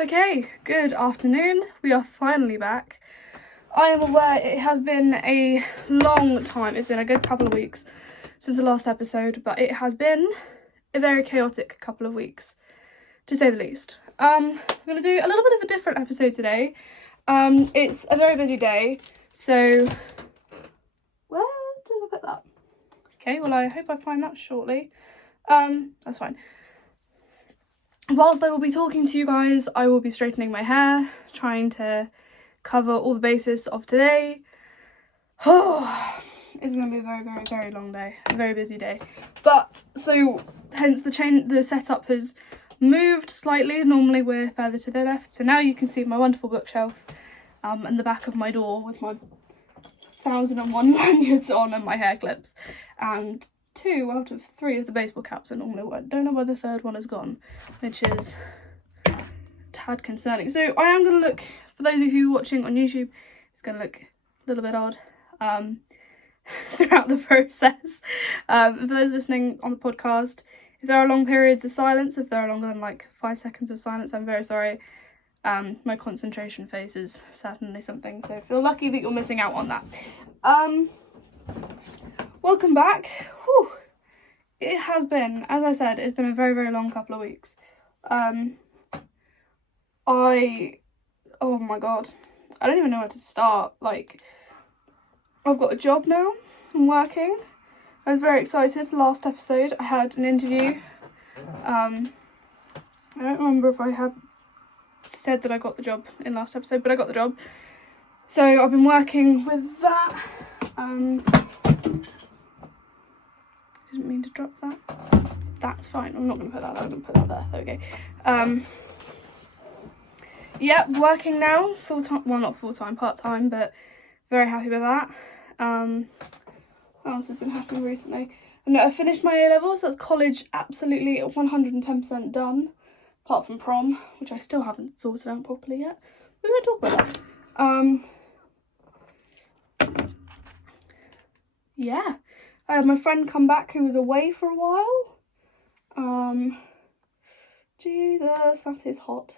Okay, good afternoon. We are finally back. I am aware it has been a long time. It's been a good couple of weeks since the last episode, but it has been a very chaotic couple of weeks, to say the least. I'm going to do a little bit of a different episode today. It's a very busy day, so where did I put that? Okay, well I hope I find that shortly. That's fine. Whilst I will be talking to you guys, I will be straightening my hair, trying to cover all the bases of today. Oh, it's going to be a very, very, very long day, a very busy day. But, so, hence the setup has moved slightly. Normally we're further to the left, so now you can see my wonderful bookshelf and the back of my door with my 1001 lanyards on and my hair clips. And 2 out of 3 of the baseball caps are normally wet. Don't know why the third one is gone, which is a tad concerning. So I am going to look, for those of you watching on YouTube, it's going to look a little bit odd throughout the process. For those listening on the podcast, if there are long periods of silence, if there are longer than like 5 seconds of silence, I'm very sorry. My concentration phase is certainly something, so feel lucky that you're missing out on that. Welcome back. Whew. It has been, as I said, it's been a very, very long couple of weeks. Oh my god, I don't even know where to start. Like, I've got a job now, I'm working. I was very excited. Last episode I had an interview. I don't remember if I had said that I got the job in last episode, but I got the job. So I've been working with that. Didn't mean to drop that. That's fine. I'm not going to put that there. I'm going to put that there. There we go. Yeah, working now. Full-time. Well, not full-time, part-time, but very happy with that. What else has been happening recently? No, I finished my A-levels. That's college absolutely 110% done. Apart from prom, which I still haven't sorted out properly yet. We won't talk about that. Yeah. I had my friend come back who was away for a while. Jesus, that is hot.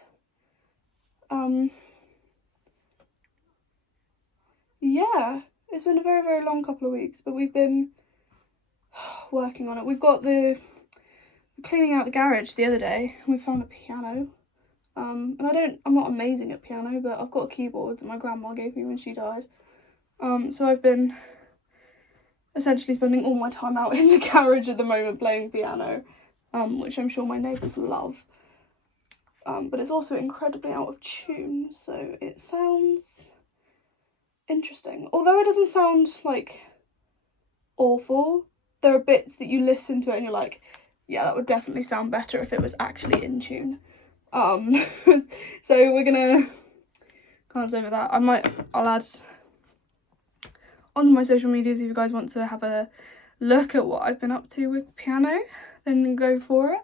Yeah, it's been a very, very long couple of weeks, but we've been working on it. We've got cleaning out the garage the other day, and we found a piano. And I'm not amazing at piano, but I've got a keyboard that my grandma gave me when she died. So I've been essentially spending all my time out in the garage at the moment playing piano, which I'm sure my neighbours love. But it's also incredibly out of tune, so it sounds interesting. Although it doesn't sound, like, awful, there are bits that you listen to it and you're like, yeah, that would definitely sound better if it was actually in tune. So we're gonna, can't say with that. I'll add onto my social medias if you guys want to have a look at what I've been up to with piano, then go for it.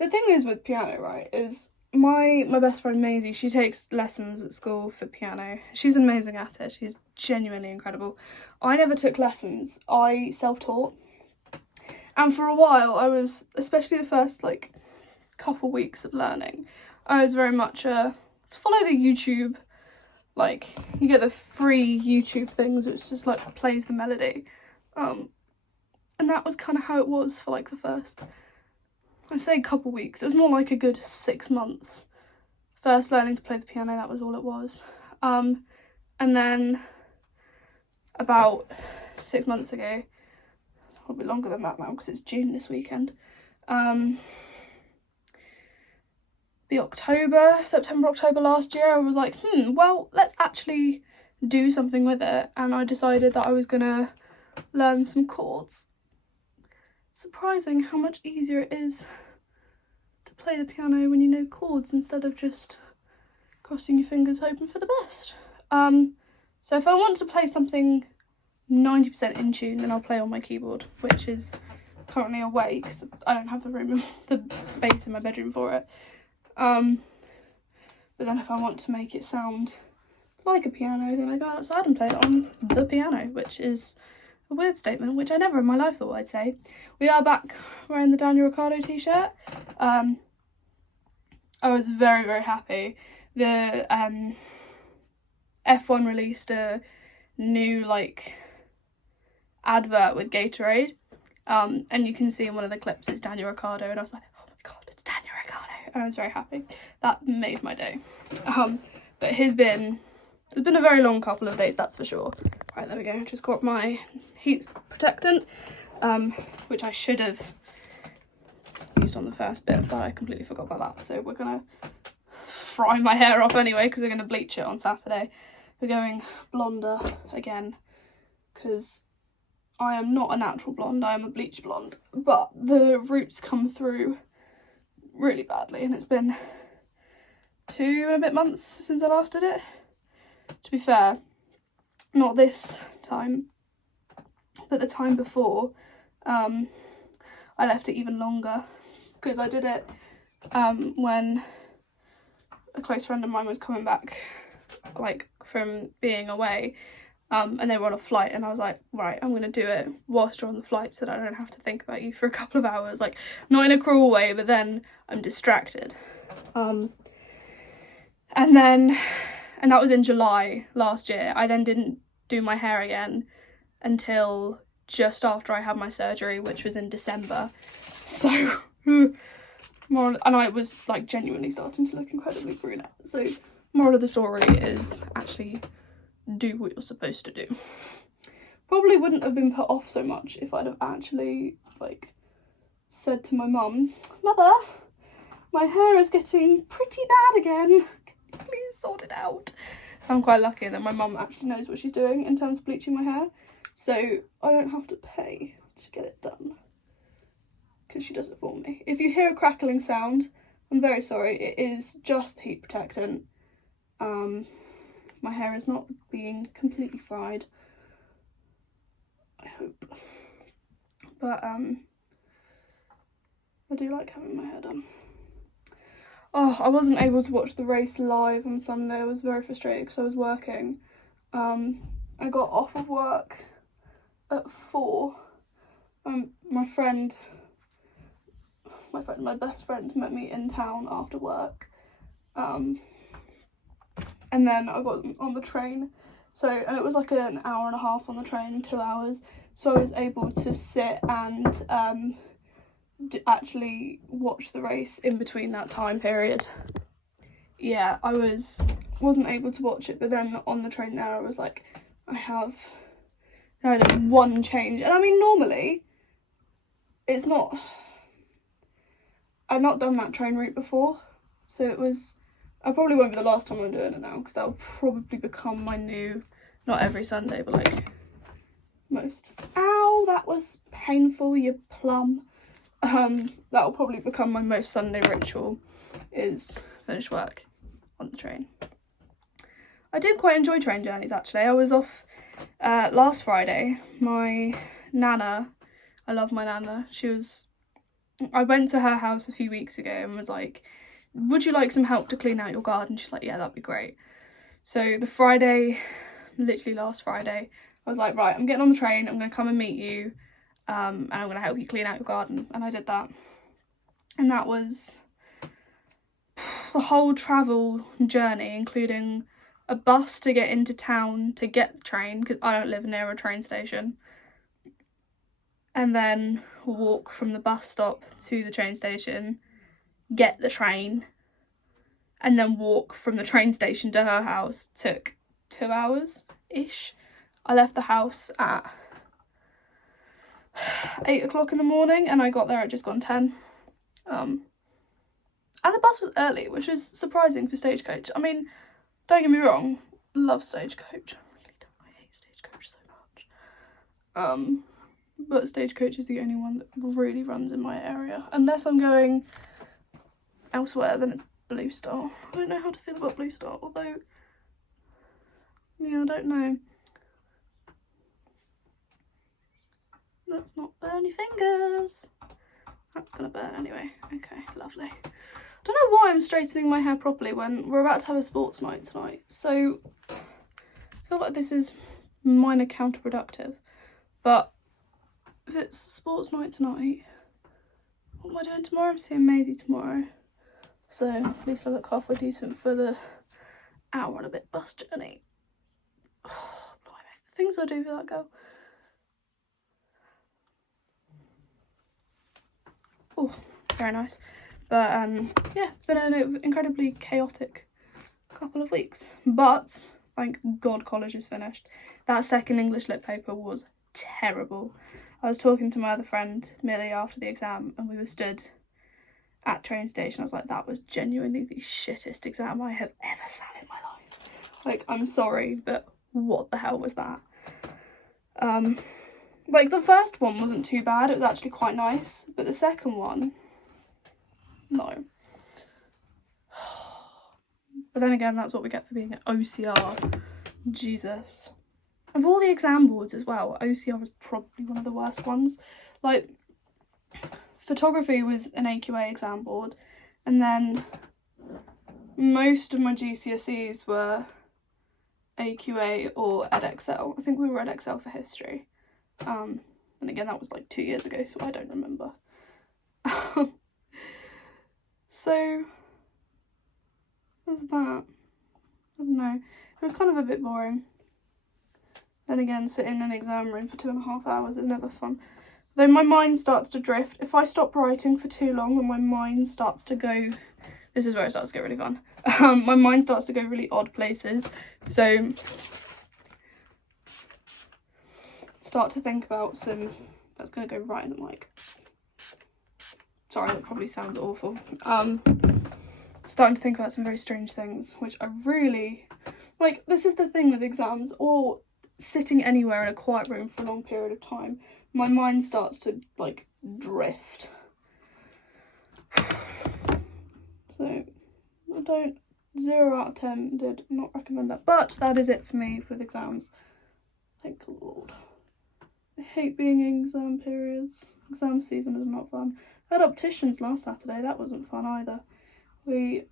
The thing is with piano, right, is my best friend Maisie, she takes lessons at school for piano. She's amazing at it. She's genuinely incredible. I never took lessons. I self-taught. And for a while I was, especially the first like couple weeks of learning, I was very much to follow the YouTube, like you get the free YouTube things which just like plays the melody, and that was kind of how it was for like the first, I say couple weeks, it was more like a good 6 months first learning to play the piano. That was all it was. And then about 6 months ago, probably longer than that now because it's June this weekend, September, October last year, I was like, well, let's actually do something with it. And I decided that I was gonna learn some chords. Surprising how much easier it is to play the piano when you know chords instead of just crossing your fingers hoping for the best. So if I want to play something 90% in tune, then I'll play on my keyboard, which is currently away because I don't have the space in my bedroom for it. But then if I want to make it sound like a piano, then I go outside and play it on the piano, which is a weird statement, which I never in my life thought I'd say. We are back wearing the Daniel Ricciardo t-shirt. I was very, very happy. The F1 released a new like advert with Gatorade, and you can see in one of the clips it's Daniel Ricciardo, and I was like, oh my god, it's Daniel Ricciardo, and I was very happy. That made my day. But it's been a very long couple of days, that's for sure. Right, there we go. Just got my heat protectant, which I should have used on the first bit, but I completely forgot about that. So we're gonna fry my hair off anyway, because we're gonna bleach it on Saturday. We're going blonder again, because I am not a natural blonde, I am a bleach blonde, but the roots come through really badly, and it's been 2 and a bit months since I last did it. To be fair, not this time, but the time before, I left it even longer, because I did it when a close friend of mine was coming back, like, from being away, and they were on a flight, and I was like, right, I'm gonna do it whilst you're on the flight so that I don't have to think about you for a couple of hours, like, not in a cruel way, but then I'm distracted. And that was in July last year. I then didn't do my hair again until just after I had my surgery, which was in December. So, and I was like genuinely starting to look incredibly brunette. So, moral of the story is actually do what you're supposed to do. Probably wouldn't have been put off so much if I'd have actually like said to my mum, Mother, my hair is getting pretty bad again. Please sort it out. I'm quite lucky that my mum actually knows what she's doing in terms of bleaching my hair, so I don't have to pay to get it done, because she does it for me. If you hear a crackling sound, I'm very sorry, it is just heat protectant. My hair is not being completely fried, I hope, but I do like having my hair done. Oh, I wasn't able to watch the race live on Sunday. I was very frustrated because I was working. I got off of work at 4. My best friend met me in town after work. And then I got on the train. And it was like an hour and a half on the train, 2 hours. So I was able to sit and actually watch the race in between that time period. Yeah, I wasn't able to watch it, but then on the train there I was like, I had one change, and I mean normally it's not, I've not done that train route before, so I probably won't be the last time I'm doing it now, because that'll probably become my new, not every Sunday, but like most, ow, that was painful, you plum. That'll probably become my most Sunday ritual, is finish work on the train. I do quite enjoy train journeys actually. I was off last Friday. My nana, I love my nana, I went to her house a few weeks ago and was like, would you like some help to clean out your garden? She's like, yeah, that'd be great. So the Friday, literally last Friday, I was like, right, I'm getting on the train, I'm going to come and meet you. And I'm going to help you clean out your garden. And I did that. And that was the whole travel journey, including a bus to get into town to get the train, because I don't live near a train station. And then walk from the bus stop to the train station, get the train, and then walk from the train station to her house. Took 2 hours-ish. I left the house at 8 o'clock in the morning, and I got there at just gone 10. And the bus was early, which is surprising for Stagecoach. I mean, don't get me wrong, love Stagecoach. I really don't. I hate Stagecoach so much. But Stagecoach is the only one that really runs in my area, unless I'm going elsewhere. Then it's Blue Star. I don't know how to feel about Blue Star, although, yeah, I don't know. Let's not burn any fingers. That's gonna burn anyway. Okay, lovely. Don't know why I'm straightening my hair properly when we're about to have a sports night tonight. So I feel like this is minor counterproductive. But if it's sports night tonight, what am I doing tomorrow? I'm seeing Maisie tomorrow. So at least I look halfway decent for the hour and a bit bus journey. Oh, blimey. The things I do for that girl. Oh, very nice. But yeah, it's been an incredibly chaotic couple of weeks. But thank God college is finished. That second English lit paper was terrible. I was talking to my other friend Millie after the exam, and we were stood at train station. I was like, that was genuinely the shittest exam I have ever sat in my life. Like, I'm sorry, but what the hell was that? Like, the first one wasn't too bad. It was actually quite nice. But the second one, no. But then again, that's what we get for being an OCR. Jesus. Of all the exam boards as well, OCR was probably one of the worst ones. Like, photography was an AQA exam board, and then most of my GCSEs were AQA or Edexcel. I think we were Edexcel for history. And again, that was like 2 years ago, so I don't remember. So, what was that? I don't know. It was kind of a bit boring. Then again, sitting in an exam room for 2.5 hours is never fun. Though my mind starts to drift. If I stop writing for too long and my mind starts to go... This is where it starts to get really fun. My mind starts to go really odd places. So... start to think about some... That's going to go right in the mic. Sorry, that probably sounds awful. Starting to think about some very strange things, which I really... Like, this is the thing with exams, or sitting anywhere in a quiet room for a long period of time. My mind starts to, like, drift. So, I don't... 0 out of 10 did not recommend that. But that is it for me with exams. Thank the Lord. I hate being in exam periods. Exam season is not fun. I had opticians last Saturday. That wasn't fun either. I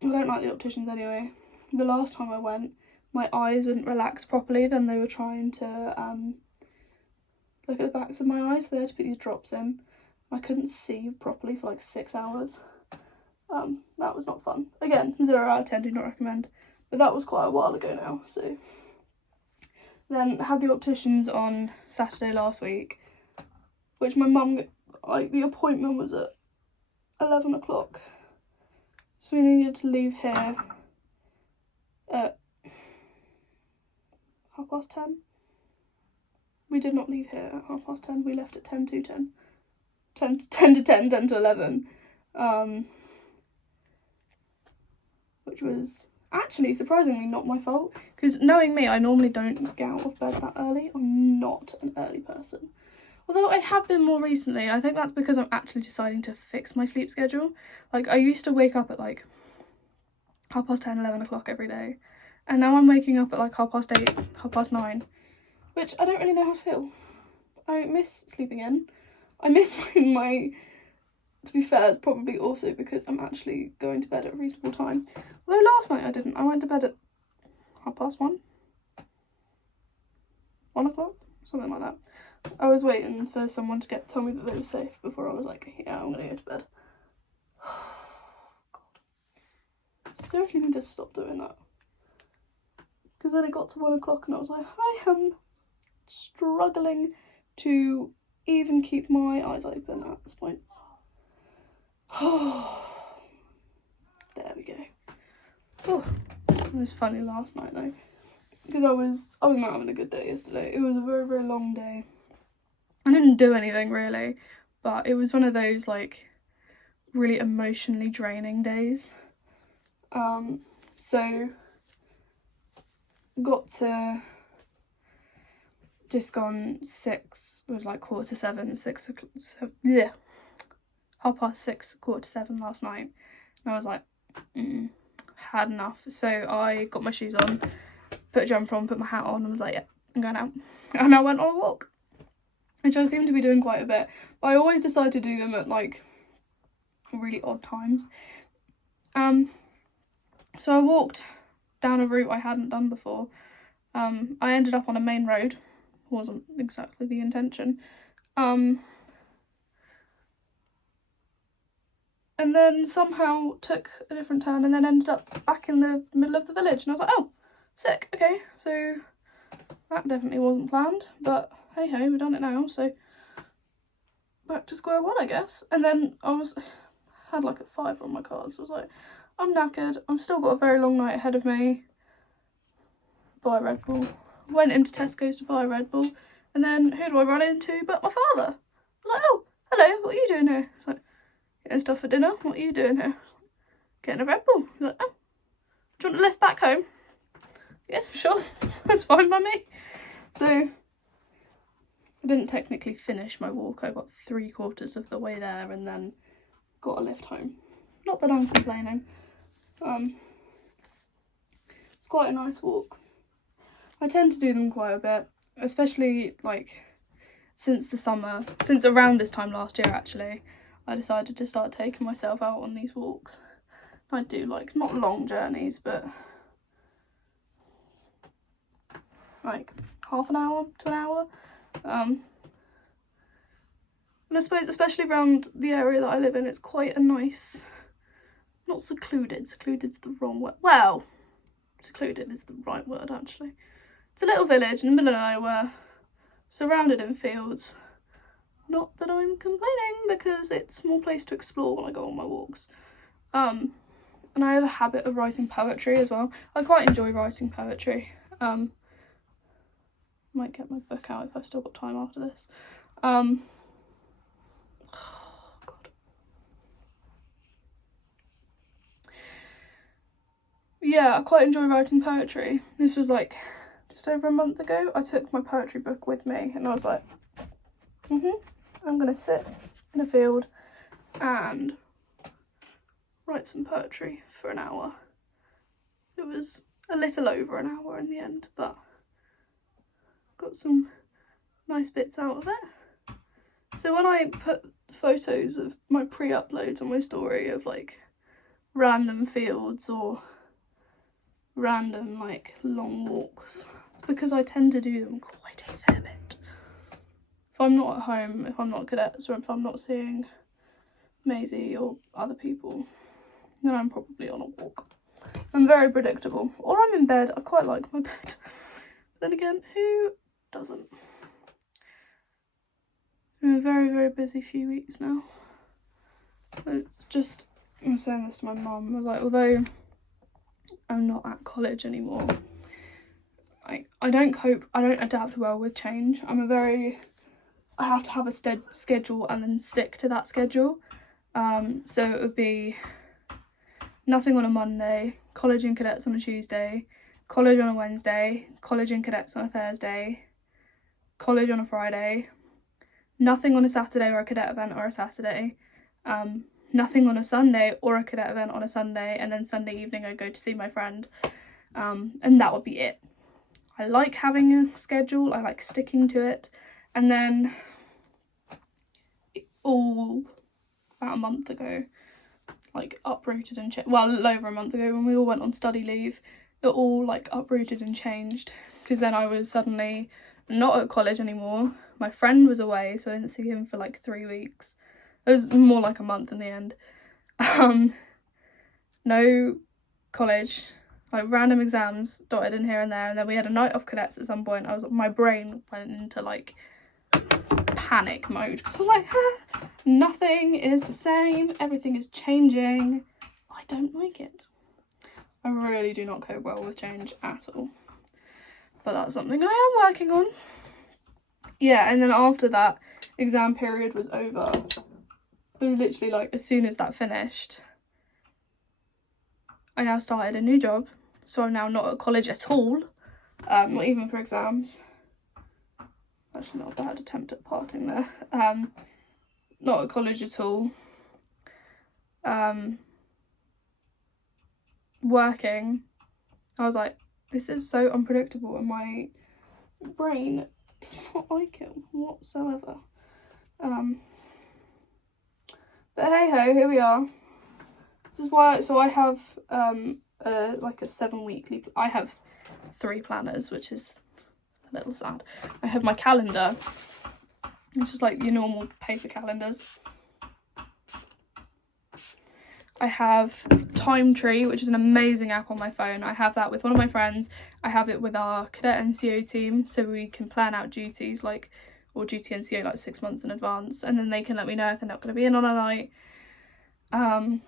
don't like the opticians anyway. The last time I went, my eyes wouldn't relax properly. Then they were trying to look at the backs of my eyes. So they had to put these drops in. I couldn't see properly for like 6 hours. That was not fun. Again, 0 out of 10, do not recommend. But that was quite a while ago now, so... Then had the opticians on Saturday last week, which my mum, like, the appointment was at 11 o'clock. So we needed to leave here at 10:30. We did not leave here at 10:30. We left at 10 to 10. 10 to 10, 10 to 11. Which was actually surprisingly not my fault, because knowing me, I normally don't get out of bed that early. I'm not an early person. Although I have been more recently. I think that's because I'm actually deciding to fix my sleep schedule. Like, I used to wake up at like 10:30, 11 o'clock every day. And now I'm waking up at like 8:30, 9:30. Which I don't really know how to feel. I miss sleeping in. I miss my to be fair, it's probably also because I'm actually going to bed at a reasonable time. Although last night I didn't. I went to bed at 1:30. 1 o'clock? Something like that. I was waiting for someone to tell me that they were safe before I was like, yeah, I'm gonna go to bed. God. Seriously need to stop doing that. Because then it got to 1 o'clock and I was like, I am struggling to even keep my eyes open at this point. There we go. Oh, it was funny last night though, because I was not having a good day yesterday. It was a very, very long day. I didn't do anything really, but it was one of those like really emotionally draining days. So got to just gone 6. It was like 7:15, 6 o'clock. Yeah. 6:30, 7:15 last night, and I was like, had enough. So I got my shoes on, put a jumper on, put my hat on, and was like, yeah, I'm going out. And I went on a walk, which I seem to be doing quite a bit, but I always decide to do them at like really odd times. So I walked down a route I hadn't done before. I ended up on a main road. Wasn't exactly the intention. and then somehow took a different turn and then ended up back in the middle of the village. And I was like, oh, sick, okay. So that definitely wasn't planned, but hey ho, we've done it now, so back to square one, I guess. And then had like a 5 on my cards. So I was like, I'm knackered, I've still got a very long night ahead of me. Buy a Red Bull. Went into Tesco's to buy a Red Bull, and then who do I run into but my father? I was like, oh, hello, what are you doing here? He's like, getting stuff for dinner. What are you doing here? Getting a Red Bull. He's like, oh, do you want to lift back home? Yeah, sure, that's fine by me. So I didn't technically finish my walk. I got 3/4 of the way there and then got a lift home. Not that I'm complaining. It's quite a nice walk. I tend to do them quite a bit, especially like since around this time last year actually, I decided to start taking myself out on these walks. I do like not long journeys, but like half an hour to an hour. And I suppose especially around the area that I live in, it's quite a nice, not secluded, secluded's the wrong word. Well, secluded is the right word actually. It's a little village in the middle of nowhere, surrounded in fields. Not that I'm complaining, because it's a more place to explore when I go on my walks. And I have a habit of writing poetry as well. I quite enjoy writing poetry. Might get my book out if I've still got time after this. Oh God. Yeah, I quite enjoy writing poetry. This was like just over a month ago. I took my poetry book with me and I was like, I'm gonna sit in a field and write some poetry for an hour. It was a little over an hour in the end, but got some nice bits out of it. So when I put photos of my pre-uploads on my story of like random fields or random like long walks, it's because I tend to do them quite a fair bit. If I'm not at home, if I'm not cadets, or if I'm not seeing Maisie or other people, then I'm probably on a walk. I'm very predictable. Or I'm in bed. I quite like my bed. But then again, who doesn't? It's been a very, very busy few weeks now. It's just, I was saying this to my mum, I was like, although I'm not at college anymore, I don't adapt well with change. I have to have a schedule and then stick to that schedule. So it would be nothing on a Monday, college and cadets on a Tuesday, college on a Wednesday, college and cadets on a Thursday, college on a Friday, nothing on a Saturday or a cadet event or a Saturday, nothing on a Sunday or a cadet event on a Sunday, and then Sunday evening I'd go to see my friend, and that would be it. I like having a schedule, I like sticking to it. And then all about a month ago, like uprooted and well, a little over a month ago, when we all went on study leave, it all like uprooted and changed, because then I was suddenly not at college anymore. My friend was away, so I didn't see him for like 3 weeks. It was more like a month in the end. No college, like random exams dotted in here and there, and then we had a night off cadets at some point. My brain went into like panic mode. So I was like, nothing is the same, everything is changing. I don't like it. I really do not cope well with change at all. But that's something I am working on. Yeah, and then after that exam period was over, it was literally like as soon as that finished, I now started a new job. So I'm now not at college at all, not even for exams. Actually not a bad attempt at parting there. Not at college at all. Working. I was like, this is so unpredictable, and my brain does not like it whatsoever. But hey ho, here we are. This is why, so I have like a 7-weekly, I have 3 planners, which is a little sad. I have my calendar, it's just like your normal paper calendars. I have Time Tree, which is an amazing app on my phone. I have that with one of my friends. I have it with our cadet NCO team, so we can plan out duties or duty NCO like 6 months in advance, and then they can let me know if they're not going to be in on a night. I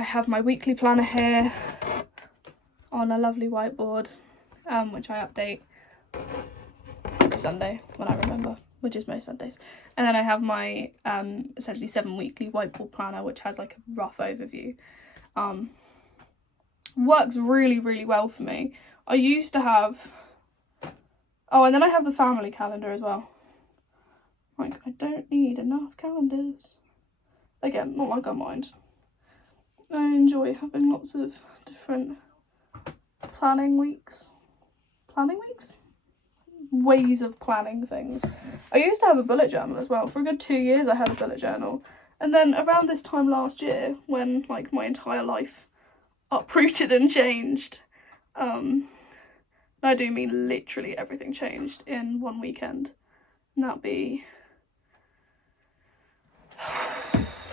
have my weekly planner here on a lovely whiteboard, which I update every Sunday when I remember, which is most Sundays. And then I have my essentially 7 weekly whiteboard planner, which has like a rough overview. Works really, really well for me. I used to have, and then I have the family calendar as well. Like, I don't need enough calendars. Again, not like I mind. I enjoy having lots of different planning weeks? Ways of planning things. I used to have a bullet journal as well. For a good 2 years I had a bullet journal. And then around this time last year, when like my entire life uprooted and changed, I do mean literally everything changed in one weekend. And that'll be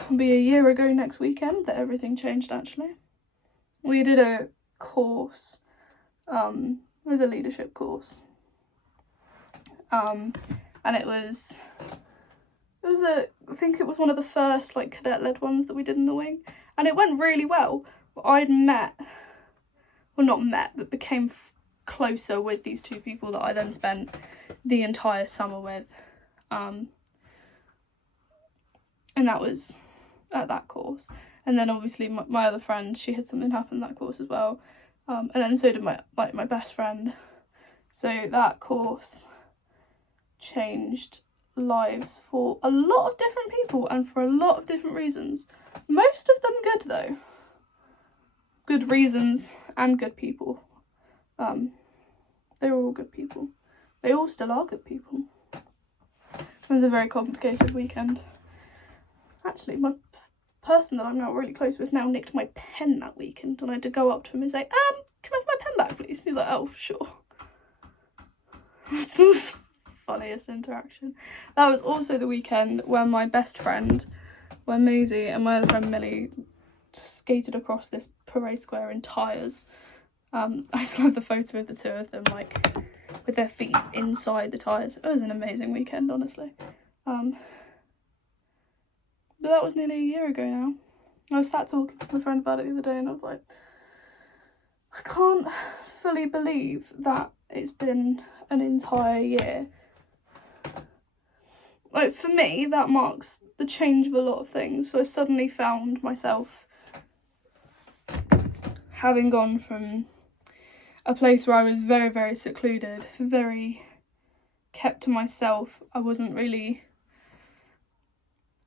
a year ago next weekend that everything changed actually. We did a course, it was a leadership course. And I think it was one of the first like cadet-led ones that we did in the wing, and it went really well. But I'd but became closer with these 2 people that I then spent the entire summer with, and that was at that course. And then obviously my other friend, she had something happen in that course as well, and then so did my best friend. So that course changed lives for a lot of different people and for a lot of different reasons. Most of them good though. Good reasons and good people. They were all good people. They all still are good people. It was a very complicated weekend. Actually, my person that I'm not really close with now nicked my pen that weekend, and I had to go up to him and say, can I have my pen back please? He's like, oh sure. Funniest interaction. That was also the weekend when my best friend, Maisie, and my other friend Millie skated across this parade square in tyres. I still have the photo of the 2 of them like with their feet inside the tyres. It was an amazing weekend, honestly. But that was nearly a year ago now. I was sat talking to my friend about it the other day, and I was like, I can't fully believe that it's been an entire year. Like, for me, that marks the change of a lot of things. So I suddenly found myself having gone from a place where I was very, very secluded, very kept to myself. I wasn't really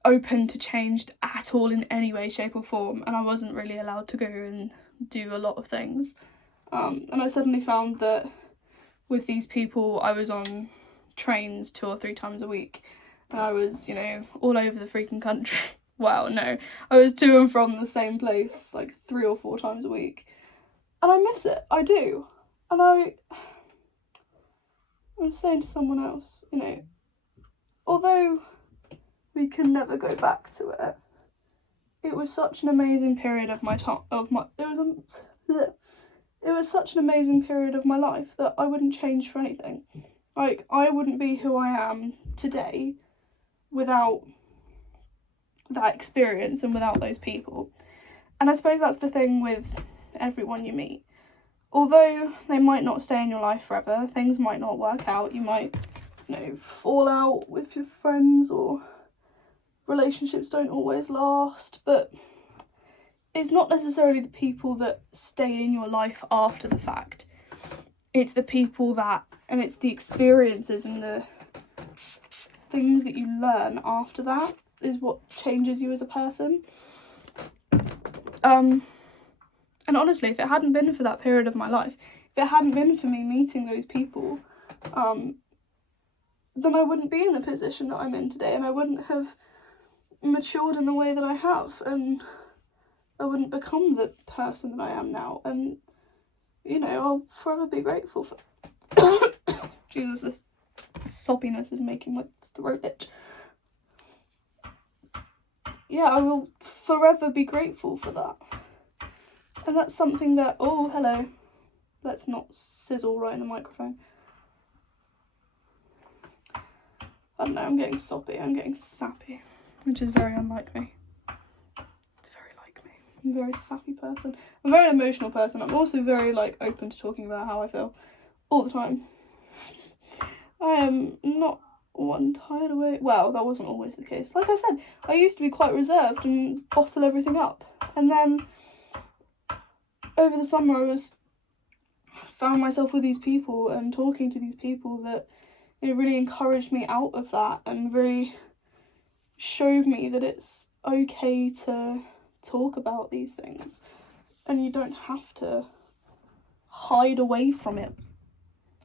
open to change at all in any way, shape or form, and I wasn't really allowed to go and do a lot of things. And I suddenly found that with these people I was on trains 2 or 3 times a week, and I was, all over the freaking country. Well, no, I was to and from the same place like 3 or 4 times a week, and I miss it. I do. And I was saying to someone else, although we can never go back to it, it was such an amazing period of my time. It was such an amazing period of my life that I wouldn't change for anything. Like, I wouldn't be who I am today without that experience and without those people. And I suppose that's the thing with everyone you meet. Although they might not stay in your life forever, things might not work out, you might, fall out with your friends, or relationships don't always last, but it's not necessarily the people that stay in your life after the fact. It's the people and it's the experiences and the things that you learn after that is what changes you as a person. And honestly, if it hadn't been for that period of my life, if it hadn't been for me meeting those people, then I wouldn't be in the position that I'm in today, and I wouldn't have matured in the way that I have, and I wouldn't become the person that I am now. And I'll forever be grateful for Jesus, this soppiness is making my throat itch. Yeah, I will forever be grateful for that. And that's something that, oh, hello. Let's not sizzle right in the microphone. I don't know, I'm getting soppy, I'm getting sappy, which is very unlike me. It's very like me. I'm a very sappy person. I'm a very emotional person. I'm also very, like, open to talking about how I feel all the time. I am not one to hide away. Well, that wasn't always the case. Like I said, I used to be quite reserved and bottle everything up. And then over the summer I found myself with these people and talking to these people that it really encouraged me out of that and really showed me that it's okay to talk about these things and you don't have to hide away from it.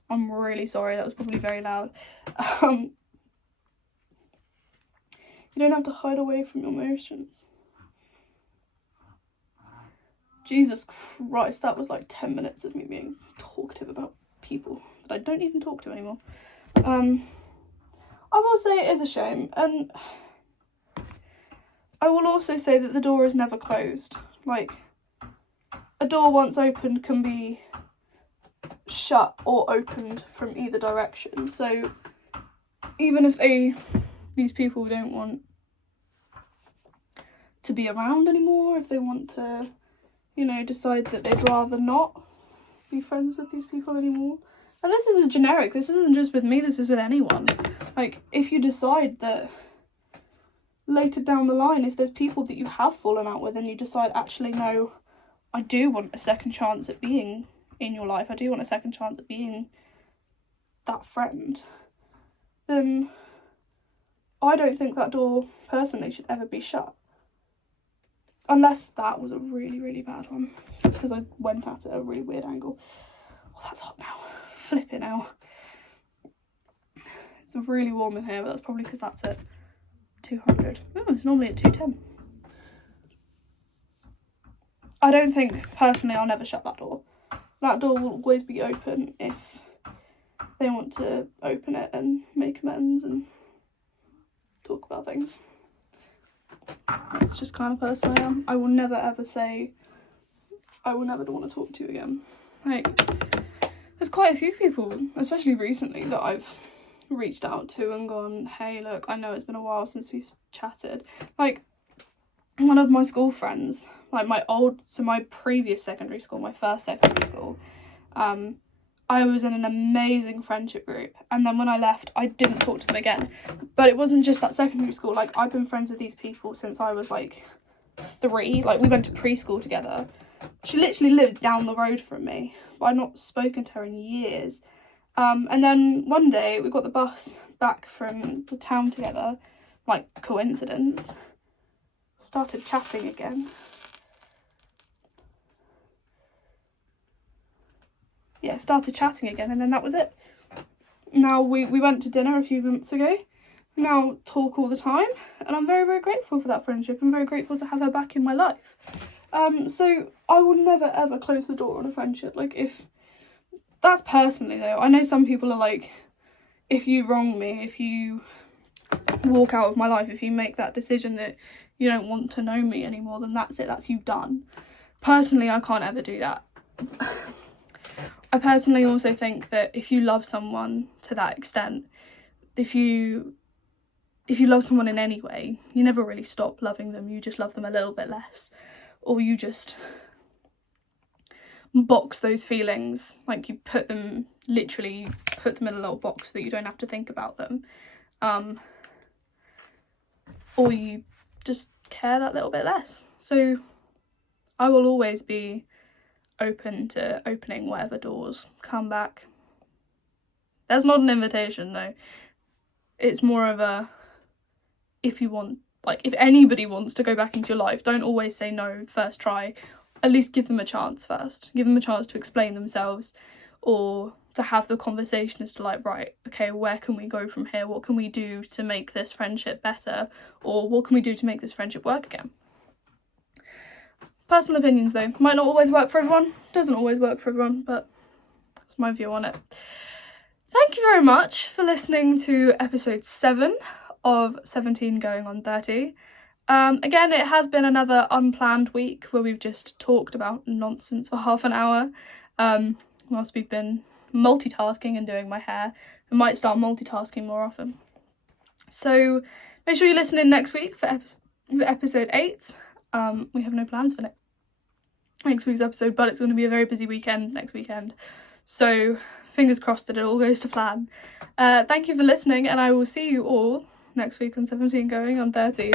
I'm really sorry, that was probably very loud. You don't have to hide away from your emotions. Jesus Christ, that was like 10 minutes of me being talkative about people that I don't even talk to anymore. I will say it is a shame, and I will also say that the door is never closed. Like, a door once opened can be shut or opened from either direction. So even if these people don't want to be around anymore, if they want to, you know, decide that they'd rather not be friends with these people anymore. And this is generic, this isn't just with me, this is with anyone. Like, if you decide that later down the line, if there's people that you have fallen out with and you decide, actually, no, I do want a second chance at being in your life, I do want a second chance at being that friend, then I don't think that door, personally, should ever be shut. Unless that was a really, really bad one. It's because I went at it at a really weird angle. Oh, that's hot now. Flipping out. It's really warm in here, but that's probably because that's at 200. Oh, it's normally at 210. I don't think, personally, I'll never shut that door. That door will always be open if they want to open it and make amends and talk about things. That's just kind of person I am. I will never ever say, I will never want to talk to you again. Like, there's quite a few people, especially recently, that I've reached out to and gone, hey, look, I know it's been a while since we've chatted. Like, one of my school friends, like my previous secondary school, my first secondary school, I was in an amazing friendship group, and then when I left, I didn't talk to them again. But it wasn't just that secondary school. Like, I've been friends with these people since I was like 3. Like, we went to preschool together. She literally lived down the road from me, but I'd not spoken to her in years. And then one day we got the bus back from the town together, like, coincidence. Started chatting again. Yeah, started chatting again, and then that was it. Now we went to dinner a few months ago. We now talk all the time, and I'm very, very grateful for that friendship. I'm very grateful to have her back in my life. So I will never ever close the door on a friendship. Like, if that's personally though, I know some people are like, if you wrong me, if you walk out of my life, if you make that decision that you don't want to know me anymore, then that's it, that's you done. Personally, I can't ever do that. I personally also think that if you love someone to that extent, if you love someone in any way, you never really stop loving them, you just love them a little bit less, or you just box those feelings, like you literally put them in a little box so that you don't have to think about them, or you just care that little bit less. So I will always be open to opening whatever doors come back. That's not an invitation though. It's more of a, if you want, like, if anybody wants to go back into your life, don't always say no first try. At least give them a chance first. Give them a chance to explain themselves, or to have the conversation as to, like, right, okay, where can we go from here? What can we do to make this friendship better? Or what can we do to make this friendship work again? Personal opinions though, might not always work for everyone, doesn't always work for everyone, but that's my view on it. Thank you very much for listening to episode 7 of 17 going on 30. Again, it has been another unplanned week where we've just talked about nonsense for half an hour, whilst we've been multitasking and doing my hair. I might start multitasking more often. So make sure you listen in next week for episode 8. We have no plans for next week's episode, but it's going to be a very busy weekend next weekend. So fingers crossed that it all goes to plan. Thank you for listening, and I will see you all next week on 17 going on 30.